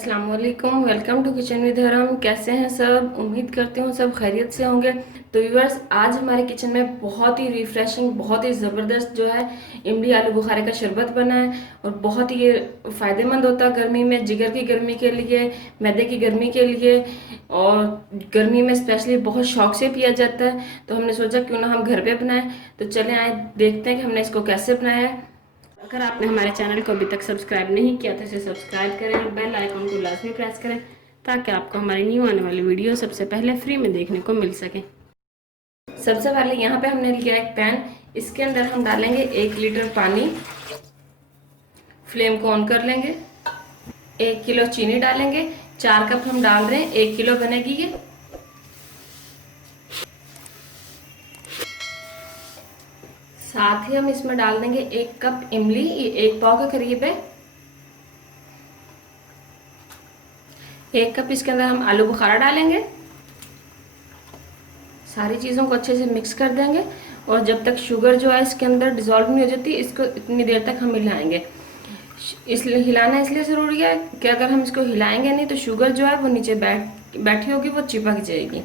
अस्सलाम वालेकुम। Welcome to kitchen with हरम। कैसे हैं सब? उम्मीद करती हूँ सब खैरियत से होंगे। तो व्यूअर्स, आज हमारे किचन में बहुत ही रिफ्रेशिंग, बहुत ही ज़बरदस्त जो है इमली आलू बुखारे का शरबत बना है और बहुत ही ये फ़ायदेमंद होता है गर्मी में, जिगर की गर्मी के लिए, मैदे की गर्मी के लिए, और गर्मी में स्पेशली बहुत शौक से पिया जाता है। तो हमने सोचा क्यों ना हम घर पे बनाएं। तो चलें आए देखते हैं कि हमने इसको कैसे बनाया है। अगर आपने हमारे चैनल को अभी तक सब्सक्राइब नहीं किया तो इसे सब्सक्राइब करें और बेल आइकन को लाजमी प्रेस करें ताकि आपको हमारी न्यू आने वाली वीडियो सबसे पहले फ्री में देखने को मिल सके। सबसे पहले यहाँ पे हमने लिया एक पैन। इसके अंदर हम डालेंगे 1 लीटर पानी। फ्लेम को ऑन कर लेंगे। 1 किलो चीनी डालेंगे। 4 कप हम डाल रहे हैं, 1 किलो बनेगी ये। साथ ही हम इसमें डाल देंगे 1 कप इमली, ये 1 पाव के करीब है। 1 कप इसके अंदर हम आलू बुखारा डालेंगे। सारी चीज़ों को अच्छे से मिक्स कर देंगे और जब तक शुगर जो है इसके अंदर डिज़ोल्व नहीं हो जाती, इसको इतनी देर तक हम हिलाएंगे। इसलिए हिलाना इसलिए ज़रूरी है कि अगर हम इसको हिलाएंगे नहीं तो शुगर जो है वो नीचे बैठी होगी, वो चिपक जाएगी।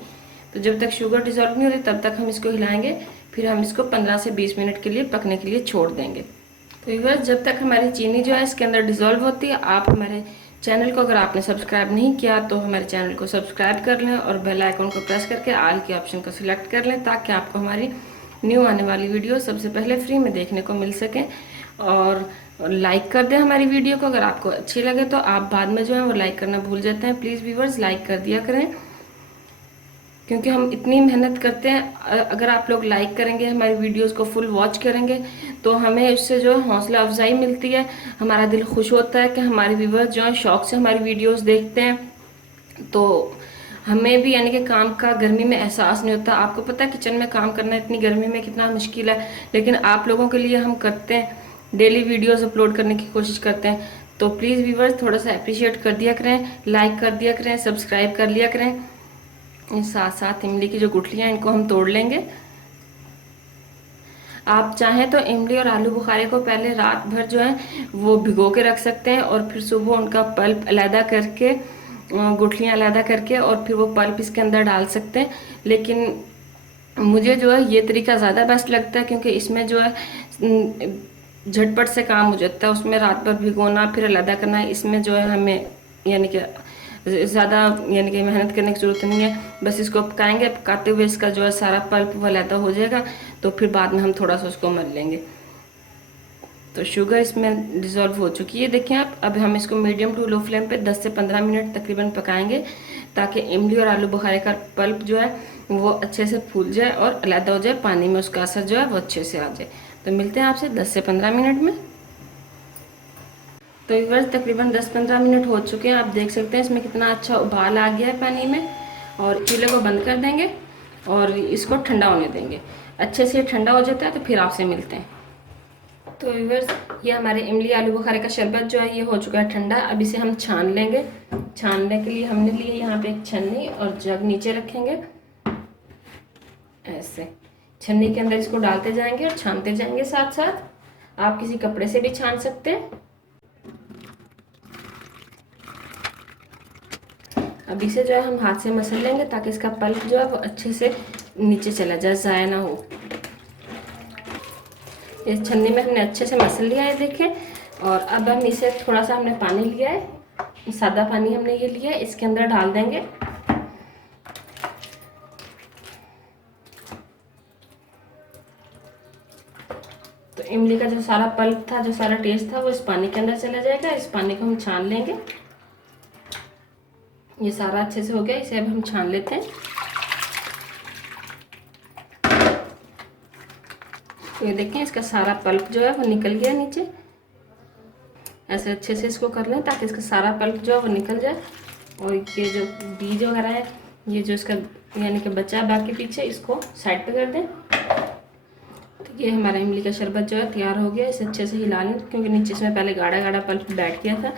तो जब तक शुगर डिज़ोल्व नहीं होती तब तक हम इसको हिलाएंगे। फिर हम इसको 15 से 20 मिनट के लिए पकने के लिए छोड़ देंगे। तो बस जब तक हमारी चीनी जो है इसके अंदर डिज़ोल्व होती है, आप हमारे चैनल को अगर आपने सब्सक्राइब नहीं किया तो हमारे चैनल को सब्सक्राइब कर लें और बेल आइकन को प्रेस करके ऑल के ऑप्शन को सिलेक्ट कर लें ताकि आपको हमारी न्यू आने वाली वीडियो सबसे पहले फ्री में देखने को मिल सके। और लाइक कर दें हमारी वीडियो को, अगर आपको अच्छी लगे तो आप बाद में जो है वो लाइक करना भूल जाते हैं। प्लीज़ व्यूअर्स, लाइक कर दिया करें क्योंकि हम इतनी मेहनत करते हैं। अगर आप लोग लाइक करेंगे, हमारी वीडियोस को फुल वॉच करेंगे तो हमें उससे जो है हौसला अफजाई मिलती है। हमारा दिल खुश होता है कि हमारे व्यूअर्स जो है शौक से हमारी वीडियोस देखते हैं। तो हमें भी यानी कि काम का गर्मी में एहसास नहीं होता। आपको पता है किचन में काम करना इतनी गर्मी में कितना मुश्किल है, लेकिन आप लोगों के लिए हम करते हैं, डेली वीडियोस अपलोड करने की कोशिश करते हैं। तो प्लीज़ व्यूअर्स थोड़ा सा अप्रिशिएट कर दिया करें, लाइक कर दिया करें, सब्सक्राइब कर लिया करें। साथ साथ इमली की जो गुठलियाँ इनको हम तोड़ लेंगे। आप चाहें तो इमली और आलू बुखारे को पहले रात भर जो है वो भिगो के रख सकते हैं और फिर सुबह उनका पल्प अलहदा करके, गुठलियाँ अलहदा करके और फिर वो पल्प इसके अंदर डाल सकते हैं। लेकिन मुझे जो है ये तरीका ज़्यादा बेस्ट लगता है क्योंकि इसमें जो है झटपट से काम हो जाता है। उसमें रात भर भिगोना फिर अलहदा करना, इसमें जो है हमें यानी कि ज़्यादा यानी कि मेहनत करने की ज़रूरत नहीं है। बस इसको पकाएंगे, पकाते हुए इसका जो है सारा पल्प वो अलहदा हो जाएगा। तो फिर बाद में हम थोड़ा सा उसको मल लेंगे। तो शुगर इसमें डिज़ोल्व हो चुकी है, देखिए आप। अब हम इसको मीडियम टू लो फ्लेम पे 10 से 15 मिनट तकरीबन पकाएंगे ताकि इमली और आलू बुखारे का पल्प जो है वो अच्छे से फूल जाए और अलहदा हो जाए, पानी में उसका असर जो है वो अच्छे से आ जाए। तो मिलते हैं आपसे 10 से 15 मिनट में। तो व्यूअर्स तकरीबन 10-15 मिनट हो चुके हैं। आप देख सकते हैं इसमें कितना अच्छा उबाल आ गया है पानी में। और चूल्हे को बंद कर देंगे और इसको ठंडा होने देंगे। अच्छे से ठंडा हो जाता है तो फिर आपसे मिलते हैं। तो व्यूअर्स, ये हमारे इमली आलू बुखारे का शरबत जो है ये हो चुका है ठंडा। अब इसे हम छान लेंगे। छानने के लिए हमने लिए यहाँ पे एक छन्नी और जग नीचे रखेंगे। ऐसे छन्नी के अंदर इसको डालते जाएंगे और छानते जाएंगे साथ साथ। आप किसी कपड़े से भी छान सकते हैं। अब इसे जो है हम हाथ से मसल लेंगे ताकि इसका पल्प जो है वो अच्छे से नीचे चला जाए, ज़ाया ना हो। इस छन्नी में हमने अच्छे से मसल लिया है, देखें। और अब हम इसे थोड़ा सा हमने पानी लिया है, सादा पानी हमने ये लिया है, इसके अंदर डाल देंगे। तो इमली का जो सारा पल्प था, जो सारा टेस्ट था वो इस पानी के अंदर चला जाएगा। इस पानी को हम छान लेंगे। ये सारा अच्छे से हो गया, इसे अब हम छान लेते हैं। ये देखें इसका सारा पल्प जो है वो निकल गया नीचे। ऐसे अच्छे से इसको कर लें ताकि इसका सारा पल्प जो है वो निकल जाए। और ये जो बीज वगैरह है, ये जो इसका यानी कि बचा है बाकी पीछे, इसको साइड पे कर दें। तो ये हमारा इमली का शरबत जो है तैयार हो गया। इसे अच्छे से हिला लें क्योंकि नीचे इसमें पहले गाढ़ा गाढ़ा पल्प बैठ गया था।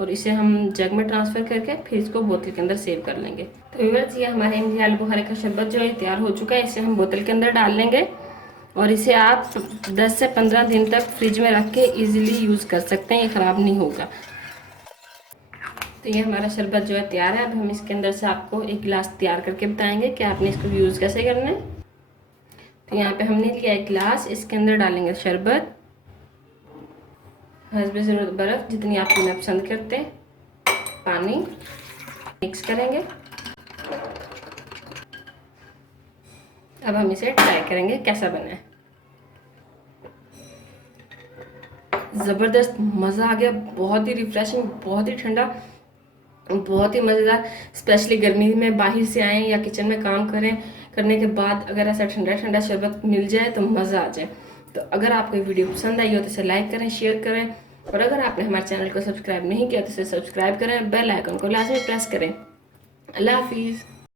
और इसे हम जग में ट्रांसफ़र करके फिर इसको बोतल के अंदर सेव कर लेंगे। तो व्यूअर्स, ये हमारे इमली आलू बुखारे का शरबत जो है तैयार हो चुका है। इसे हम बोतल के अंदर डाल लेंगे और इसे आप 10 से 15 दिन तक फ्रिज में रख के इजीली यूज़ कर सकते हैं, ये ख़राब नहीं होगा। तो ये हमारा शरबत जो है तैयार है। अब हम इसके अंदर से आपको एक गिलास तैयार करके बताएंगे कि आपने इसको यूज़ कैसे करना है। तो यहाँ पे हमने लिया एक गिलास, इसके अंदर डालेंगे शरबत, हस्बे ज़रूरत बर्फ़ जितनी आप पीना पसंद करते हैं, पानी मिक्स करेंगे। अब हम इसे ट्राई करेंगे कैसा बना है। ज़बरदस्त, मज़ा आ गया, बहुत ही रिफ्रेशिंग, बहुत ही ठंडा, बहुत ही मज़ेदार। स्पेशली गर्मी में बाहर से आएँ या किचन में काम करें, करने के बाद अगर ऐसा ठंडा ठंडा शरबत मिल जाए तो मज़ा आ जाए। तो अगर आपको वीडियो पसंद आई हो तो इसे लाइक करें, शेयर करें, और अगर आपने हमारे चैनल को सब्सक्राइब नहीं किया तो इसे सब्सक्राइब करें, बेल आइकन को लाजमी प्रेस करें। अल्लाह हाफिज़।